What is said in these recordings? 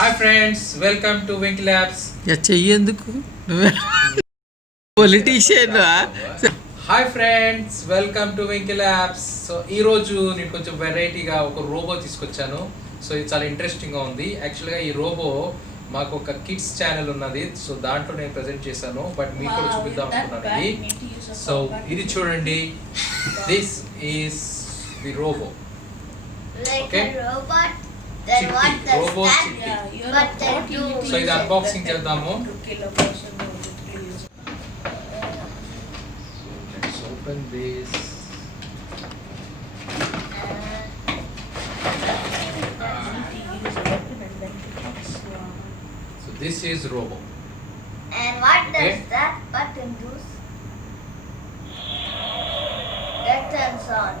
Hi friends, welcome to Venky labs. చెయ్యేందుకు నువ్వే politician. Hi friends, welcome to Venky labs. So ఈరోజు నేను కొంచెం వెరైటీగా ఒక రోబో తీసుకొచ్చాను. సో ఇది చాలా ఇంట్రెస్టింగ్గా ఉంది. యాక్చువల్గా ఈ రోబో మాకు ఒక కిడ్స్ ఛానల్ ఉన్నది, సో దాంట్లో నేను ప్రజెంట్ చేశాను. బట్ మీకు కూడా చూపిద్దాం అనుకున్నాను ఇది. సో ఇది చూడండి, this is the robo. Okay, robo Chitti. So ఇది అన్బాక్సింగ్ చేద్దాము. Let's open this. So this is robo. And what does that button do? That turns on.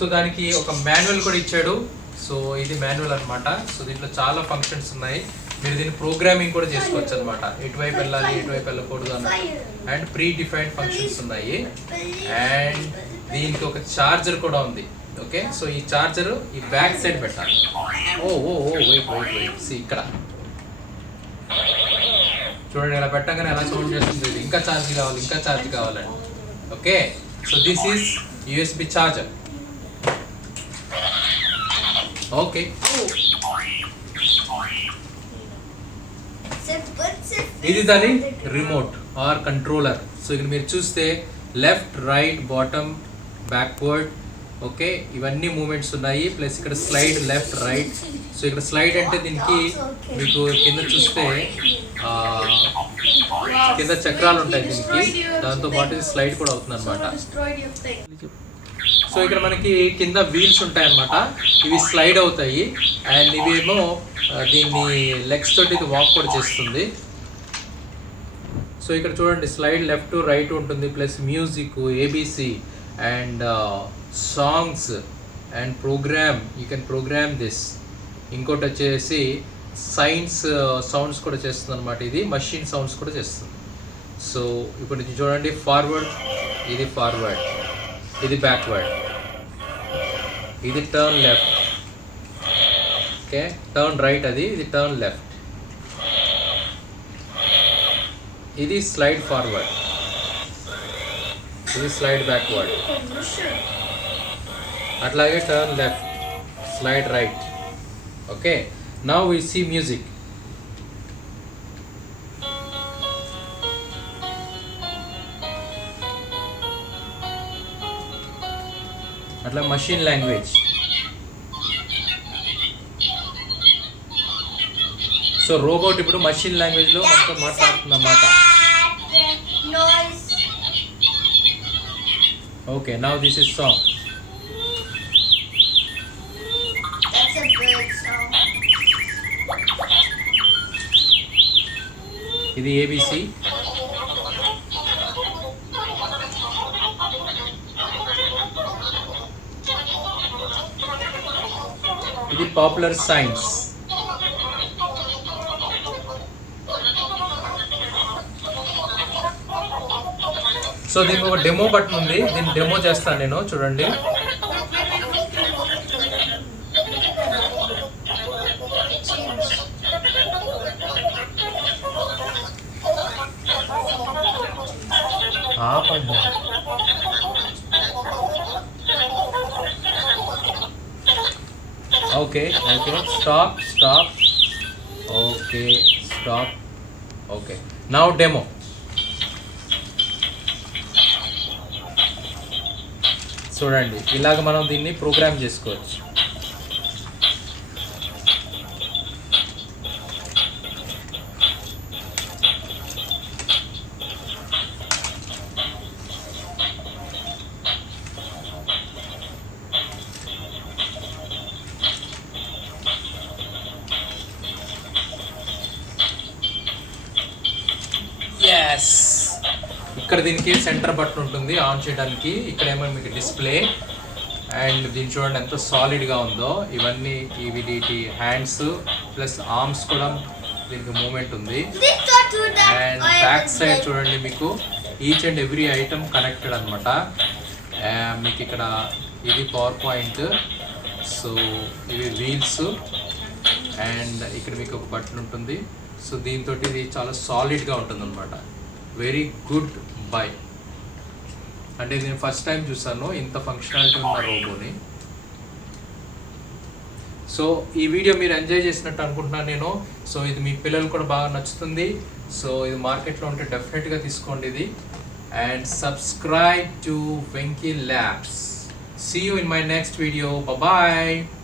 So దానికి ఒక మాన్యువల్ కూడా ఇచ్చాడు. సో ఇది మాన్యువల్ అన్నమాట. సో దీంట్లో చాలా ఫంక్షన్స్ ఉన్నాయి. మీరు దీన్ని ప్రోగ్రామింగ్ కూడా చేసుకోవచ్చు అనమాట. ఎటువైపు వెళ్ళాలి, ఎటువైపు వెళ్ళకూడదు అన్నట్టు. అండ్ ప్రీ డిఫైన్డ్ ఫంక్షన్స్ ఉన్నాయి. అండ్ దీనికి ఒక చార్జర్ కూడా ఉంది. ఓకే, సో ఈ చార్జర్ ఈ బ్యాక్ సైడ్ పెట్టాలి. ఓ ఓ ఓ వెయిట్ వెయిట్ వెయిట్ సి ఇక్కడ చూడండి, ఇలా పెట్టగానే ఎలా సౌండ్ చేస్తుంది. ఇది ఇంకా ఛార్జ్ కావాలి, ఇంకా ఛార్జ్ కావాలండి. Okay, so this is USB charger. Okay, ఇది దాని రిమోట్ ఆర్ కంట్రోలర్. సో ఇక్కడ మీరు చూస్తే left, right, bottom, backward, okay, ఇవన్నీ మూమెంట్స్ ఉన్నాయి. ప్లస్ ఇక్కడ స్లైడ్, లెఫ్ట్, రైట్. సో ఇక్కడ స్లైడ్ అంటే దీనికి మీకు కింద చూస్తే కింద చక్రాలు ఉంటాయి దీనికి. దాంతో పాటు ఇది స్లైడ్ కూడా అవుతుంది అనమాట. సో ఇక్కడ మనకి కింద వీల్స్ ఉంటాయి అన్నమాట. ఇవి స్లైడ్ అవుతాయి. అండ్ ఇవేమో దీన్ని లెగ్స్ తోటి ఇది వాక్ కూడా చేస్తుంది. సో ఇక్కడ చూడండి, స్లైడ్ లెఫ్ట్ రైట్ ఉంటుంది. Plus music, ABC and songs and program. You can program this. ఇంకోటి వచ్చేసి సైన్స్ సౌండ్స్ కూడా చేస్తుంది అనమాట. ఇది మషిన్ సౌండ్స్ కూడా చేస్తుంది. సో ఇప్పుడు చూడండి, ఫార్వర్డ్, ఇది ఫార్వర్డ్, ఇది బ్యాక్వర్డ్, ఇది turn left, okay, turn right, అది ఇది టర్న్ లెఫ్ట్, ఇది స్లైడ్ ఫార్వర్డ్, ఇది స్లైడ్ బ్యాక్వర్డ్, అట్లాగే turn left, slide right. Okay, now we see music. అట్లా మషిన్ లాంగ్వేజ్. సో రోబోట్ ఇప్పుడు మషిన్ లాంగ్వేజ్ లో మనతో మాట్లాడుతుంది అన్నమాట. Okay, now this is song. ఇది ఏబిసి. ఇది పాపులర్ సైన్స్. సో దీనికి ఒక డెమో బటన్ ఉంది. దీన్ని డెమో చేస్తాను నేను, చూడండి. Okay okay, stop stop, okay stop, okay, now demo. చూడండి, ఇలాగ మనం దీన్ని ప్రోగ్రామ్ చేసుకోవచ్చు. ఇక్కడ దీనికి సెంటర్ బటన్ ఉంటుంది ఆన్ చేయడానికి. ఇక్కడేమో మీకు డిస్ప్లే. అండ్ దీన్ని చూడండి ఎంత సాలిడ్గా ఉందో. ఇవన్నీ వీటి హ్యాండ్స్ ప్లస్ ఆర్మ్స్ కూడా దీనికి మూమెంట్ ఉంది. This go to that and oil back is side like- చూడండి, మీకు each and every item connected అనమాట. మీకు ఇక్కడ ఇది పవర్ పాయింట్, సో ఇవి వీల్స్, అండ్ ఇక్కడ మీకు ఒక బటన్ ఉంటుంది. సో దీంతో ఇది చాలా సాలిడ్గా ఉంటుంది అనమాట. Very good bye. అంటే నేను ఫస్ట్ టైం చూసాను ఇంత ఫంక్షనాలిటీ ఉన్న రోబోని. సో ఈ వీడియో మీరు ఎంజాయ్ చేసినట్టు అనుకుంటున్నాను నేను. సో ఇది మీ పిల్లలు కూడా బాగా నచ్చుతుంది. సో ఇది మార్కెట్లో ఉంటే డెఫినెట్గా తీసుకోండి ఇది. And subscribe to Venky labs. See you in my next video. Bye bye.